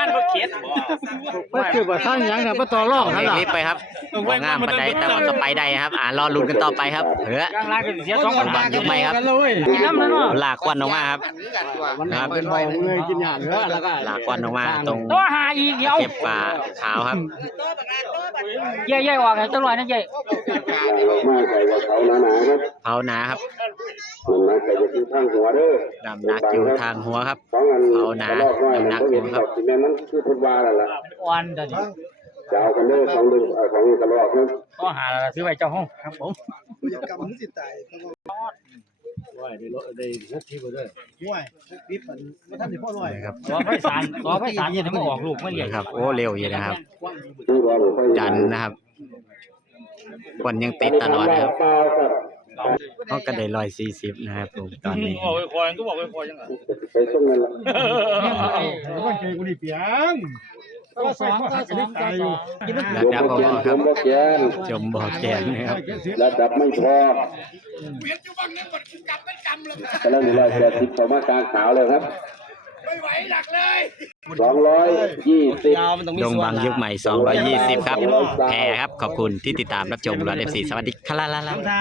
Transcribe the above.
าเข็ดบ่ไปคือบ่ทันหยังนะับ่ต่อรองหั่นล่รีบไปครับบ่งามปานใดแต่ว่าจะไปได้ครับ อ่ารอลุ้นกันต่อไปครับเถอะกลางก็สิเสีย2บาทอยู่ใหมครับลากควันออกมาครับนะครับเป็นบ่เงกินหยังเดอแลากควันออกมาตรงหาอีกเดียวเก็บปลาขาวครับ เย้อะๆออกไง้จังหน่อยนึ่วาเผาหเผาหนาครับดำนักอยู่ทางหัวครับเอาหนาดำนักอยวครับวันตดนนี้จะเอาคอนเดอร์ของดึงสองตลอดครับก็หาซื้อไวเจ้าห้องครับผมด้วยได้รถได้ทัชทีไปด้วยห่วยปิดมันท่านสิพ่อหน่อยครับรอไฟสารรอไฟสารยังไม่ออกลูกไม่เรลือครับ โอ้เร็วอยู่นะครับ จันนะครับคนยังติดตลอดนะครับเขาก็ได้รอยสี่สิบนะครับผมตอนนี้บอกไปคอยก็บอกไปคอยยังไงไปส่งเงินละเออเออเจ๊กูนี่เปล่ยนก็สองก็สองก็สองระดับบอกครัจมบกแกนจมบอกแกนนะครับ ระดับไม่พอเปลี่ยนจุดบังเงินหมดคินกลับไม่กรรมเลยครับกำลังร้อยแปดสิบต่อมาการขาวเลยครับไไม่หสองร้อยยี่สิบดงบางยุคใหม่สองร้อยยี่สิบครับแพรครับขอบคุณที่ติดตามรับชมรอดเอฟซีสวัสดีค่ะลาลา